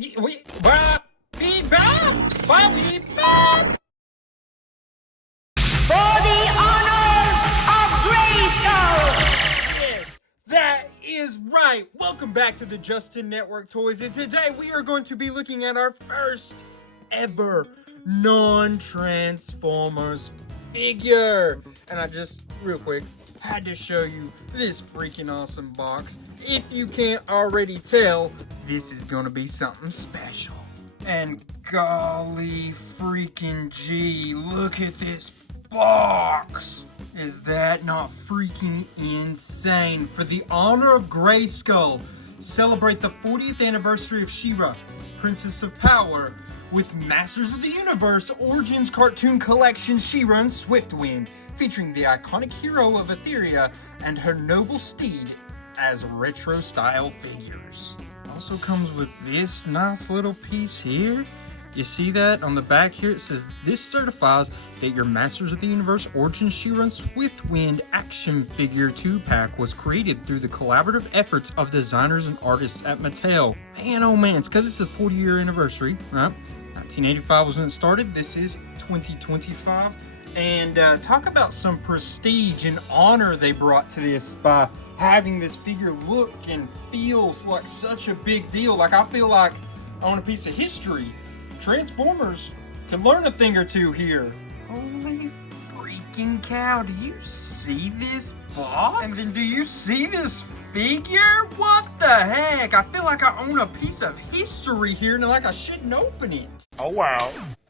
Be back! Be back! For the honor of Grayskull! Yes, that is right. Welcome back to the Justin Network Toys, and today we are going to be looking at our first ever non-Transformers figure. And I just, real quick, had to show you this freaking awesome box. If you can't already tell, this is gonna be something special. And golly freaking gee, look at this box! Is that not freaking insane? For the honor of Grayskull, celebrate the 40th anniversary of She-Ra, Princess of Power, with Masters of the Universe Origins Cartoon Collection She-Ra and Swiftwind, featuring the iconic hero of Etheria and her noble steed as retro-style figures. Also comes with this nice little piece here. You see that on the back here? It says, this certifies that your Masters of the Universe Origins She-Ra and Swiftwind action figure 2-pack was created through the collaborative efforts of designers and artists at Mattel. Man, oh man, it's because it's the 40-year anniversary, right? 1985 was when it started. This is 2025. And talk about some prestige and honor they brought to this by having this figure look and feels like such a big deal. Like, I feel like I own a piece of history. Transformers can learn a thing or two here. Holy freaking cow, do you see this box? And then do you see this figure? What the heck? I feel like I own a piece of history here and like I shouldn't open it. Oh wow.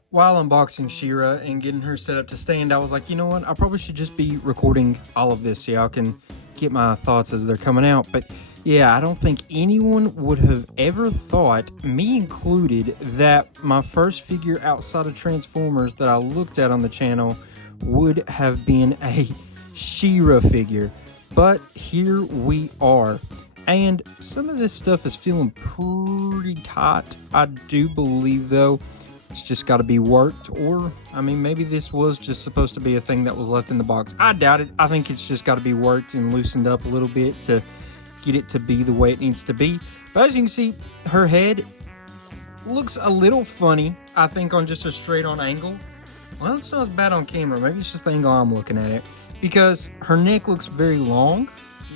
While unboxing She-Ra and getting her set up to stand, I was like, you know what? I probably should just be recording all of this so y'all can get my thoughts as they're coming out. But yeah, I don't think anyone would have ever thought, me included, that my first figure outside of Transformers that I looked at on the channel would have been a She-Ra figure. But here we are. And some of this stuff is feeling pretty tight. I do believe, though, it's just got to be worked, or, I mean, maybe this was just supposed to be a thing that was left in the box. I doubt it. I think it's just got to be worked and loosened up a little bit to get it to be the way it needs to be. But as you can see, her head looks a little funny, I think, on just a straight-on angle. Well, it's not as bad on camera. Maybe it's just the angle I'm looking at it. Because her neck looks very long.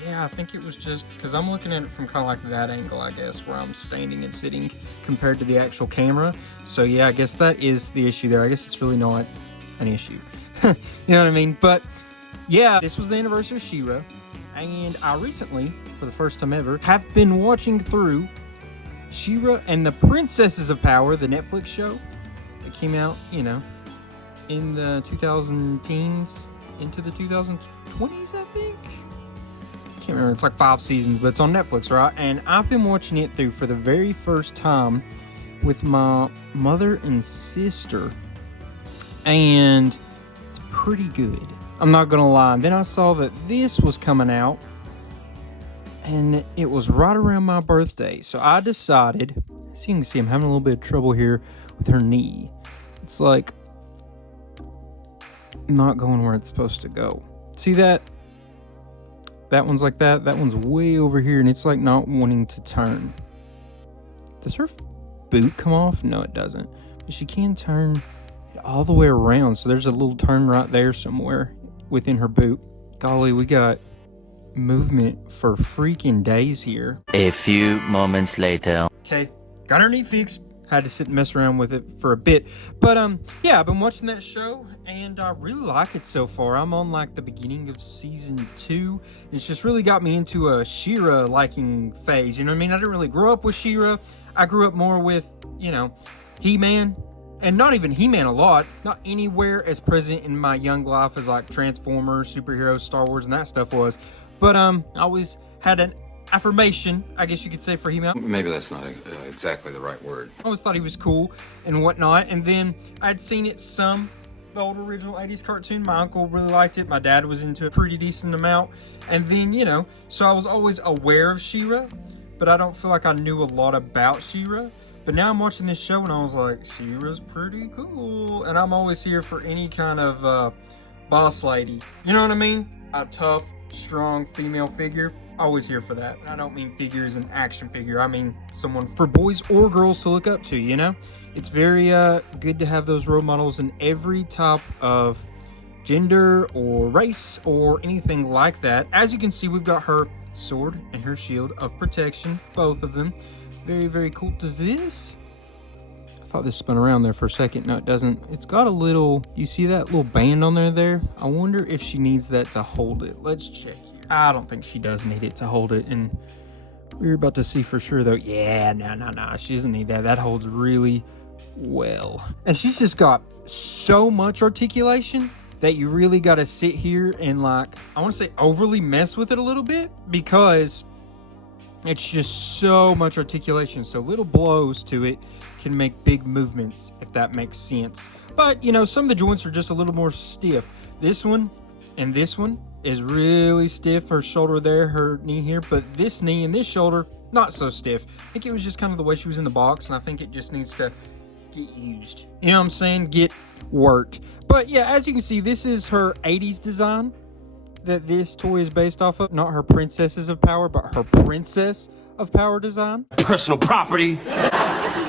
Yeah, I think it was just because I'm looking at it from kind of like that angle, I guess, where I'm standing and sitting compared to the actual camera. So yeah, I guess that is the issue there. I guess it's really not an issue. You know what I mean? But yeah, this was the anniversary of She-Ra. And I recently, for the first time ever, have been watching through She-Ra and the Princesses of Power, the Netflix show that came out, you know, in the 2010s into the 2020s, I think. Can't remember, it's like 5 seasons, but it's on Netflix, right? And I've been watching it through for the very first time with my mother and sister, and it's pretty good. I'm not gonna lie. And then I saw that this was coming out, and it was right around my birthday, so I decided, as you can see, I'm having a little bit of trouble here with her knee. It's like not going where it's supposed to go. See that? That one's like that. That one's way over here, and it's like not wanting to turn. Does her boot come off? No, it doesn't. But she can turn it all the way around, so there's a little turn right there somewhere within her boot. Golly, we got movement for freaking days here. A few moments later. Okay, got her knee fixed. Had to sit and mess around with it for a bit. But yeah, I've been watching that show and I really like it so far. I'm on like the beginning of season 2. It's just really got me into a She-Ra liking phase. You know what I mean? I didn't really grow up with She-Ra. I grew up more with, you know, He-Man. And not even He-Man a lot. Not anywhere as present in my young life as like Transformers, superheroes, Star Wars, and that stuff was. But I always had an affirmation, I guess you could say, for He-Man. Maybe that's not exactly the right word. I always thought he was cool and whatnot. And then I'd seen it some, the old original 80s cartoon. My uncle really liked it. My dad was into a pretty decent amount. And then, you know, so I was always aware of She-Ra, but I don't feel like I knew a lot about She-Ra. But now I'm watching this show and I was like, She-Ra's pretty cool. And I'm always here for any kind of boss lady. You know what I mean? A tough, strong female figure. always here for that. I don't mean figure as an action figure. I mean someone for boys or girls to look up to, you know? It's very good to have those role models in every type of gender or race or anything like that. As you can see, we've got her sword and her shield of protection, both of them. Very, very cool. Does this... I thought this spun around there for a second. No, it doesn't. It's got a little... You see that little band on there? I wonder if she needs that to hold it. Let's check. I don't think she does need it to hold it. And we're about to see for sure, though. Yeah, no. She doesn't need that. That holds really well. And she's just got so much articulation that you really got to sit here and, like, I want to say overly mess with it a little bit, because it's just so much articulation. So little blows to it can make big movements, if that makes sense. But, you know, some of the joints are just a little more stiff. This one and this one is really stiff. Her shoulder there, her knee here. But this knee and this shoulder, not so stiff. I think it was just kind of the way she was in the box, and I think it just needs to get used. You know what I'm saying? Get worked. But yeah, as you can see, this is her 80s design that this toy is based off of. Not her Princesses of Power, but her Princess of Power design. Personal property.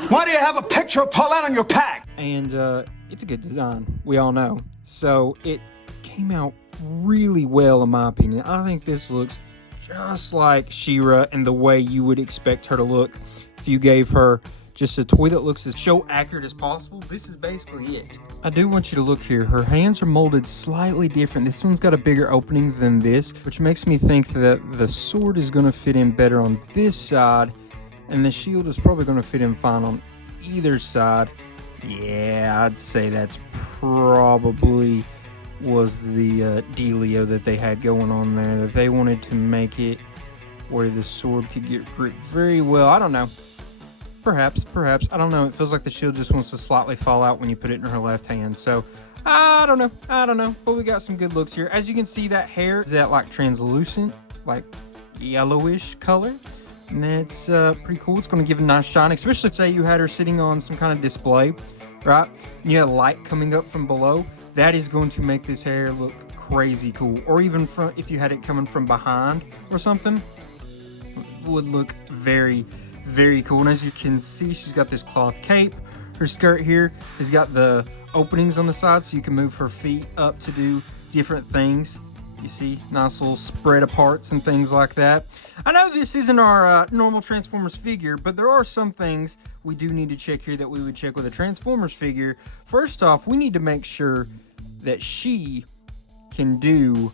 Why do you have a picture of Paulette on your pack? And it's a good design, we all know. So it came out really well, in my opinion. I think this looks just like She-Ra and the way you would expect her to look if you gave her just a toy that looks as show accurate as possible. This is basically it. I do want you to look here. Her hands are molded slightly different. This one's got a bigger opening than this, which makes me think that the sword is going to fit in better on this side, and the shield is probably going to fit in fine on either side. Yeah, I'd say that's probably was the dealio that they had going on there, that they wanted to make it where the sword could get gripped very well. I don't know. Perhaps. I don't know. It feels like the shield just wants to slightly fall out when you put it in her left hand. So, I don't know. But we got some good looks here. As you can see, that hair is that like translucent, like yellowish color. And that's pretty cool. It's going to give a nice shine, especially if, say, you had her sitting on some kind of display, right? And you had light coming up from below. That is going to make this hair look crazy cool. Or even from, if you had it coming from behind or something, would look very, very cool. And as you can see, she's got this cloth cape. Her skirt here has got the openings on the side so you can move her feet up to do different things. You see, nice little spread aparts and things like that. I know this isn't our normal Transformers figure, but there are some things we do need to check here that we would check with a Transformers figure. First off, we need to make sure that she can do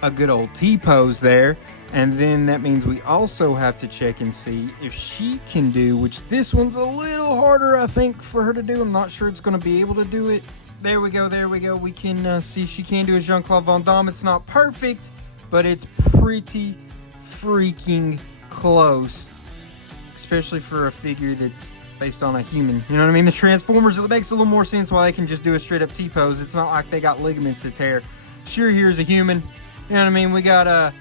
a good old T-pose there. And then that means we also have to check and see if she can do, which this one's a little harder, I think, for her to do. I'm not sure it's going to be able to do it. There we go. We can see she can do a Jean-Claude Van Damme. It's not perfect, but it's pretty freaking close, especially for a figure that's based on a human. You know what I mean? The Transformers, it makes a little more sense why they can just do a straight-up T-pose. It's not like they got ligaments to tear. Sure, here's a human. You know what I mean? We got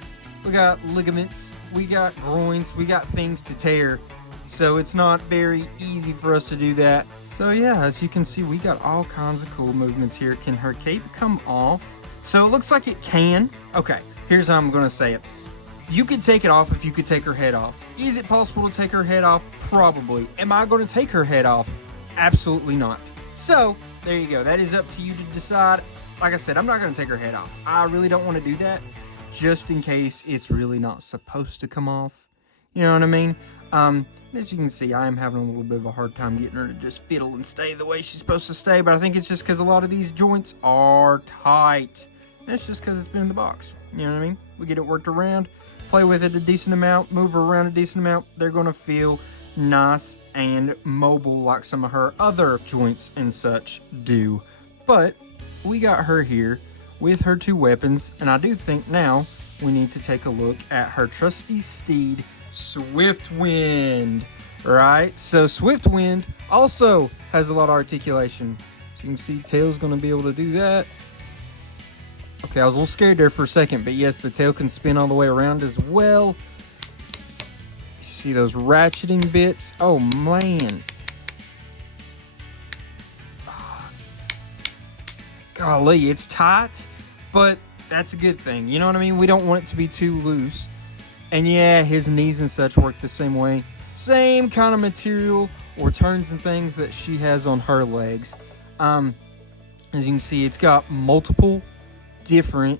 ligaments, we got groins, we got things to tear. So it's not very easy for us to do that. So yeah, as you can see, we got all kinds of cool movements here. Can her cape come off? So it looks like it can. Okay, here's how I'm gonna say it. You could take it off if you could take her head off. Is it possible to take her head off? Probably. Am I gonna take her head off? Absolutely not. So, there you go. That is up to you to decide. Like I said, I'm not gonna take her head off. I really don't wanna do that, just in case it's really not supposed to come off. You know what I mean? As you can see, I am having a little bit of a hard time getting her to just fiddle and stay the way she's supposed to stay, but I think it's just because a lot of these joints are tight. And it's just because it's been in the box. You know what I mean? We get it worked around, play with it a decent amount, move her around a decent amount. They're going to feel nice and mobile like some of her other joints and such do. But we got her here with her two weapons, and I do think now we need to take a look at her trusty steed, Swiftwind, right? So Swiftwind also has a lot of articulation. So you can see tail's going to be able to do that. Okay, I was a little scared there for a second, but yes, the tail can spin all the way around as well. You see those ratcheting bits? Oh man. golly, it's tight, but that's a good thing. You know what I mean? We don't want it to be too loose. And yeah, his knees and such work the same way. Same kind of material or turns and things that she has on her legs. As you can see, it's got multiple different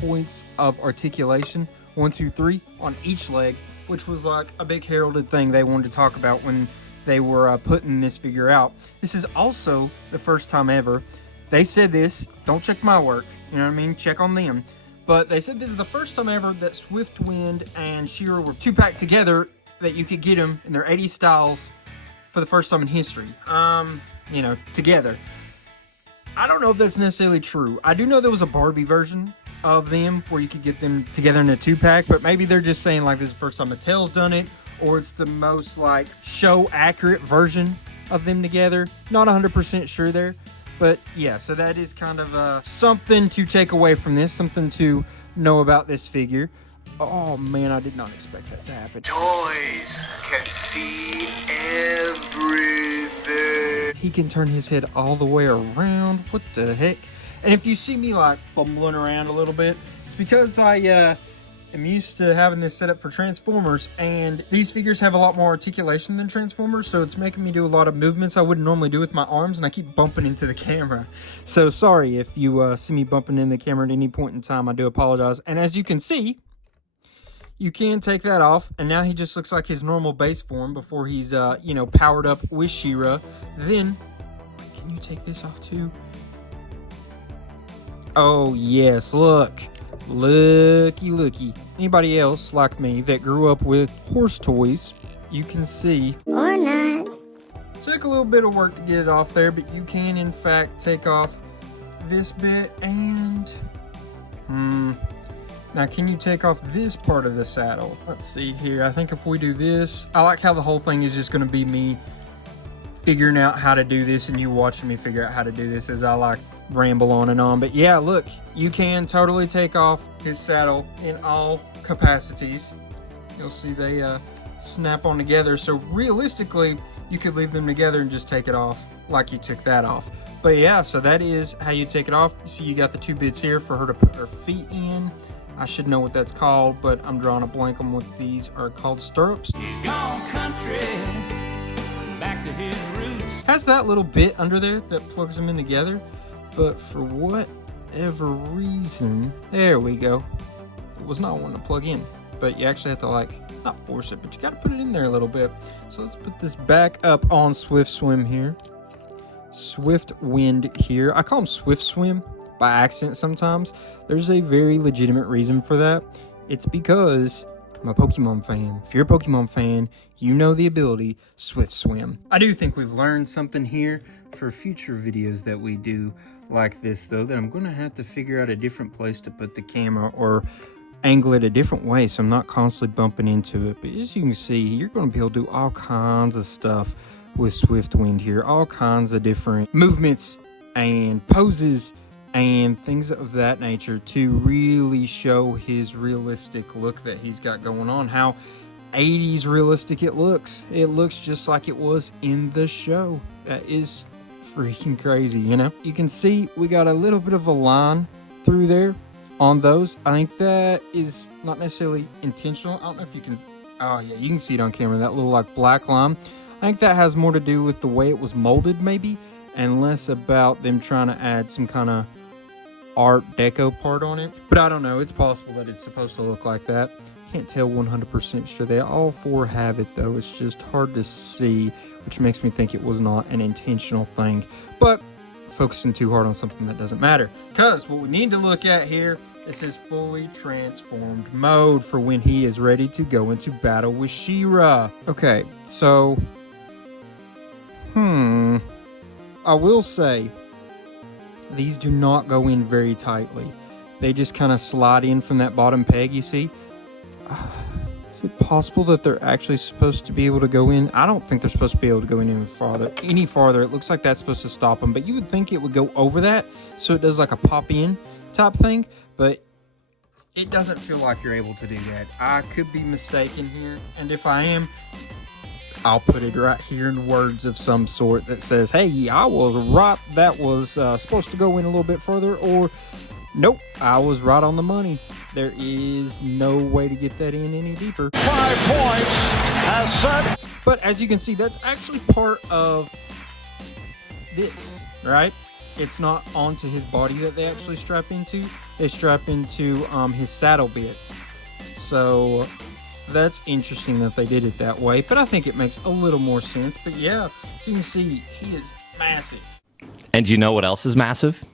points of articulation. 1, 2, 3 on each leg, which was like a big heralded thing they wanted to talk about when they were putting this figure out. This is also the first time ever. They said this, don't check my work, you know what I mean? Check on them. But they said this is the first time ever that Swiftwind and She-Ra were 2-packed together, that you could get them in their 80s styles for the first time in history. You know, together. I don't know if that's necessarily true. I do know there was a Barbie version of them where you could get them together in a 2-pack, but maybe they're just saying like this is the first time Mattel's done it, or it's the most like show accurate version of them together. Not 100% sure there, but yeah, so that is kind of something to take away from this, something to know about this figure. Oh man, I did not expect that to happen. Toys can see everything. He can turn his head all the way around. What the heck? And if you see me like bumbling around a little bit, it's because I am used to having this set up for Transformers, and these figures have a lot more articulation than Transformers, so it's making me do a lot of movements I wouldn't normally do with my arms, and I keep bumping into the camera. So sorry if you see me bumping into the camera at any point in time. I do apologize. And as you can see, you can take that off, and now he just looks like his normal base form before he's, you know, powered up with She-Ra. Then, can you take this off too? Oh, yes, look. Looky. Anybody else like me that grew up with horse toys, you can see. Or not. Took a little bit of work to get it off there, but you can, in fact, take off this bit and... Now, can you take off this part of the saddle? Let's see here. I think if we do this... I like how the whole thing is just going to be me figuring out how to do this and you watching me figure out how to do this as I like ramble on and on. But yeah, look, you can totally take off his saddle in all capacities. You'll see they snap on together. So realistically, you could leave them together and just take it off like you took that off. But yeah, so that is how you take it off. You see you got the 2 bits here for her to put her feet in. I should know what that's called, but I'm drawing a blank on what these are called. Stirrups. He's gone country, back to his roots. Has that little bit under there that plugs them in together, but for whatever reason, there we go. It was not one to plug in, but you actually have to like, not force it, but you gotta put it in there a little bit. So let's put this back up on Swiftswim here. Swiftwind here. I call him Swiftswim by accident sometimes. There's a very legitimate reason for that. It's because I'm a Pokemon fan. If you're a Pokemon fan, you know the ability Swiftswim. I do think we've learned something here for future videos that we do like this, though, that I'm going to have to figure out a different place to put the camera or angle it a different way so I'm not constantly bumping into it. But as you can see, you're going to be able to do all kinds of stuff with Swiftwind here. All kinds of different movements and poses and things of that nature to really show his realistic look that he's got going on. How 80s realistic it looks. It looks just like it was in the show. That is freaking crazy, you know? You can see we got a little bit of a line through there on those. I think that is not necessarily intentional. I don't know if you can... Oh, yeah, you can see it on camera. That little, like, black line. I think that has more to do with the way it was molded, maybe, and less about them trying to add some kind of Art Deco part on it. But I don't know. It's possible that it's supposed to look like that. Can't tell 100% sure. They all 4 have it, though. It's just hard to see, which makes me think it was not an intentional thing. But focusing too hard on something that doesn't matter. Because what we need to look at here is his fully transformed mode for when he is ready to go into battle with She-Ra. Okay, so... I will say, these do not go in very tightly. They just kind of slide in from that bottom peg, you see? Is it possible that they're actually supposed to be able to go in? I don't think they're supposed to be able to go in any farther. It looks like that's supposed to stop them, but you would think it would go over that, so it does like a pop-in type thing, but it doesn't feel like you're able to do that. I could be mistaken here, and if I am, I'll put it right here in words of some sort that says, hey, I was right, that was supposed to go in a little bit further, or nope, I was right on the money. There is no way to get that in any deeper. 5 points as set. But as you can see, that's actually part of this, right? It's not onto his body that they actually strap into. They strap into his saddle bits. So that's interesting that they did it that way, but I think it makes a little more sense. But yeah, so you can see he is massive. And you know what else is massive?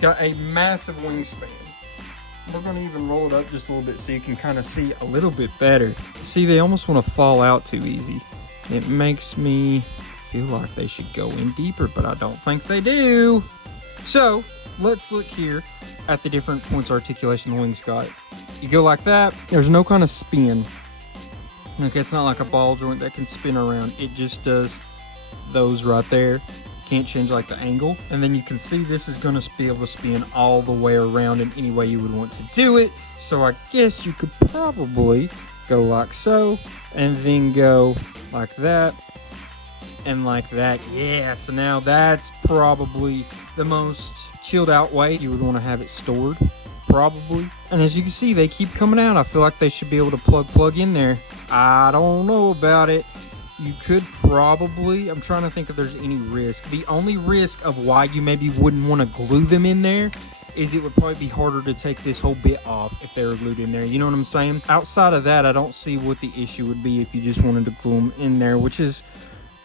Got a massive wingspan. We're going to even roll it up just a little bit so you can kind of see a little bit better. See, they almost want to fall out too easy. It makes me feel like they should go in deeper, but I don't think they do. So let's look here at the different points of articulation the wings got. You go like that, there's no kind of spin. Okay, it's not like a ball joint that can spin around. It just does those right there. Can't change like the angle. And then you can see this is going to be able to spin all the way around in any way you would want to do it. So I guess you could probably go like so, and then go like that, and like that. Yeah, so now that's probably the most chilled out way you would want to have it stored, probably. And as you can see, they keep coming out. I feel like they should be able to plug in there. I don't know about it. You could probably, I'm trying to think if there's any risk. The only risk of why you maybe wouldn't want to glue them in there is it would probably be harder to take this whole bit off if they were glued in there. You know what I'm saying? Outside of that, I don't see what the issue would be if you just wanted to glue them in there, which is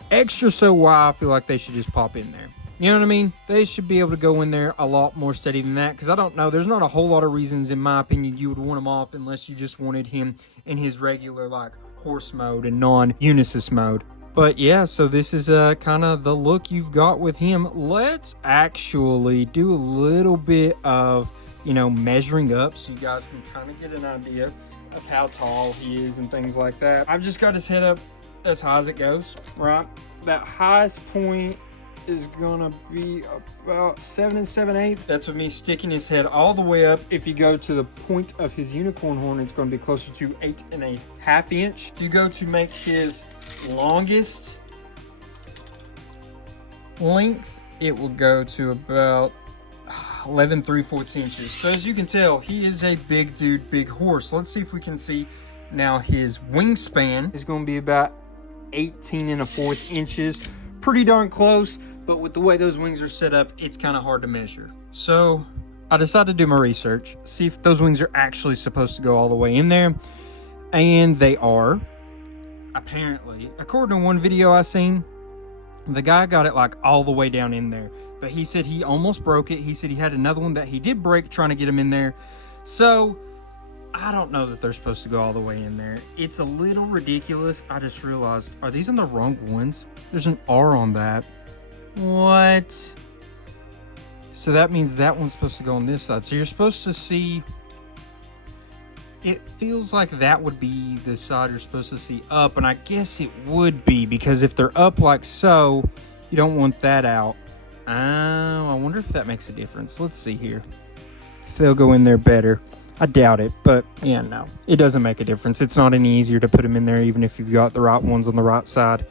extra so why I feel like they should just pop in there. You know what I mean? They should be able to go in there a lot more steady than that, because I don't know. There's not a whole lot of reasons, in my opinion, you would want him off unless you just wanted him in his regular, like, horse mode and non-Unisys mode. But yeah, so this is kind of the look you've got with him. Let's actually do a little bit of, you know, measuring up so you guys can kind of get an idea of how tall he is and things like that. I've just got his head up as high as it goes, right? That highest point is gonna be about 7 7/8. That's with me sticking his head all the way up. If you go to the point of his unicorn horn, it's gonna be closer to 8 1/2 inch. If you go to make his longest length, it will go to about 11 3/4 inches. So as you can tell, he is a big dude, big horse. Let's see if we can see now. His wingspan is going to be about 18 1/4 inches. Pretty darn close, but with the way those wings are set up, it's kind of hard to measure. So I decided to do my research, see if those wings are actually supposed to go all the way in there, and they are. Apparently, according to one video I seen, the guy got it like all the way down in there, but he said he almost broke it. He said he had another one that he did break trying to get him in there. So I don't know that they're supposed to go all the way in there. It's a little ridiculous. I just realized, are these on the wrong ones? There's an R on that. What? So that means that one's supposed to go on this side. So you're supposed to see, it feels like that would be the side you're supposed to see up, and I guess it would be, because if they're up like so, you don't want that out. I wonder if that makes a difference. Let's see here. If they'll go in there better. I doubt it, but yeah, no. It doesn't make a difference. It's not any easier to put them in there even if you've got the right ones on the right side.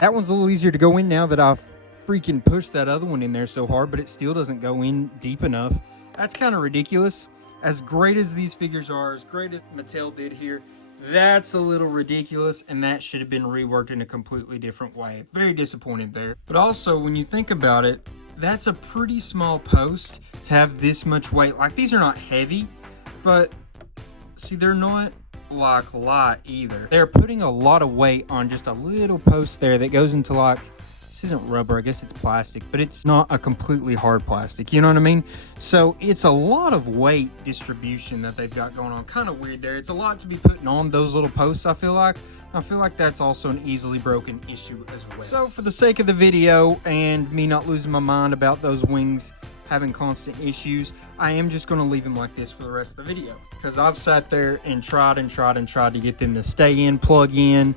That one's a little easier to go in now that I've freaking pushed that other one in there so hard, but it still doesn't go in deep enough. That's kind of ridiculous. As great as these figures are, as great as Mattel did here, that's a little ridiculous, and that should have been reworked in a completely different way. Very disappointed there. But also, when you think about it, that's a pretty small post to have this much weight. Like, these are not heavy, but see, they're not like light either. They're putting a lot of weight on just a little post there that goes into, like, this isn't rubber, I guess it's plastic, but it's not a completely hard plastic, you know what I mean? So it's a lot of weight distribution that they've got going on. Kind of weird there. It's a lot to be putting on those little posts, I feel like. I feel like that's also an easily broken issue as well. So for the sake of the video and me not losing my mind about those wings having constant issues, I am just going to leave them like this for the rest of the video, because I've sat there and tried to get them to stay in, plug in,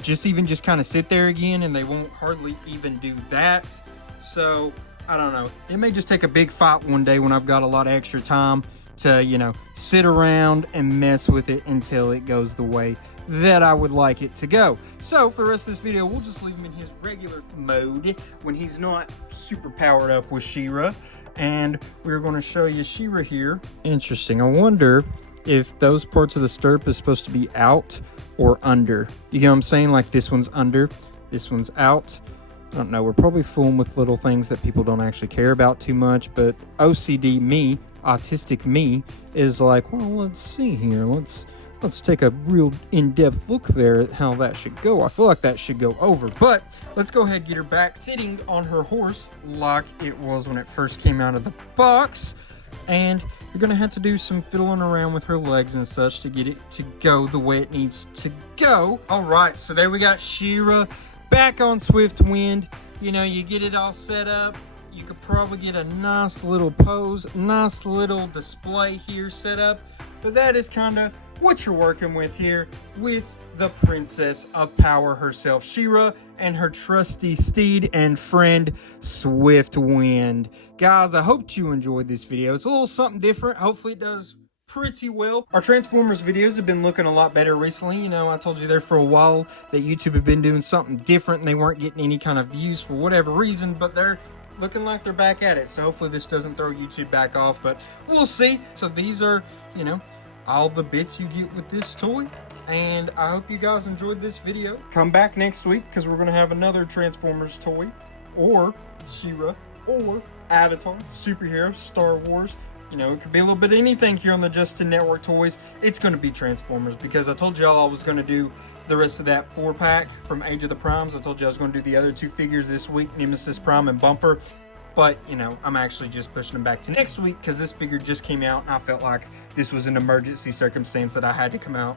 just kind of sit there again, and they won't hardly even do that. So I don't know. It may just take a big fight one day when I've got a lot of extra time to, you know, sit around and mess with it until it goes the way that I would like it to go. So for the rest of this video, we'll just leave him in his regular mode when he's not super powered up with She-Ra. And we're going to show you She-Ra here. Interesting. I wonder if those parts of the stirrup is supposed to be out or under. You know what I'm saying? Like this one's under, this one's out. I don't know. We're probably fooling with little things that people don't actually care about too much. But OCD me, autistic me, is like, well, let's see here. Let's take a real in-depth look there at how that should go. I feel like that should go over, but let's go ahead and get her back sitting on her horse like it was when it first came out of the box. And you're gonna have to do some fiddling around with her legs and such to get it to go the way it needs to go. All right, so there we got She-Ra back on Swift Wind. You know, you get it all set up. You could probably get a nice little pose, nice little display here set up, but that is kind of what you're working with here with the Princess of Power herself, She-Ra, and her trusty steed and friend, Swift Wind. Guys, I hope you enjoyed this video. It's a little something different. Hopefully it does pretty well. Our Transformers videos have been looking a lot better recently. You know, I told you there for a while that YouTube had been doing something different and they weren't getting any kind of views for whatever reason, but they're looking like they're back at it. So hopefully this doesn't throw YouTube back off, but we'll see. So these are, you know, all the bits you get with this toy, and I hope you guys enjoyed this video. Come back next week because we're going to have another Transformers toy, or She-Ra, or Avatar, superhero, Star Wars. You know, it could be a little bit of anything here on the Justin Network Toys. It's going to be Transformers because I told y'all I was going to do the rest of that 4-pack from Age of the Primes. I told you I was going to do the other 2 figures this week, Nemesis Prime and Bumper. But, you know, I'm actually just pushing them back to next week because this figure just came out and I felt like this was an emergency circumstance that I had to come out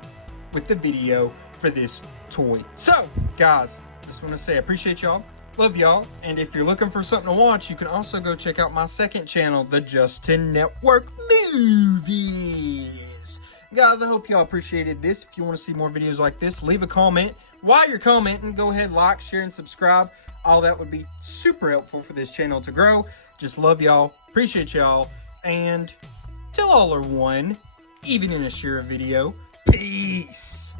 with the video for this toy. So, guys, just want to say I appreciate y'all. Love y'all. And if you're looking for something to watch, you can also go check out my second channel, the Justin Network Movies. Guys, I hope y'all appreciated this. If you want to see more videos like this, leave a comment. While you're commenting, go ahead, like, share, and subscribe. All that would be super helpful for this channel to grow. Just love y'all, appreciate y'all, and till all are one, even in a share video, peace.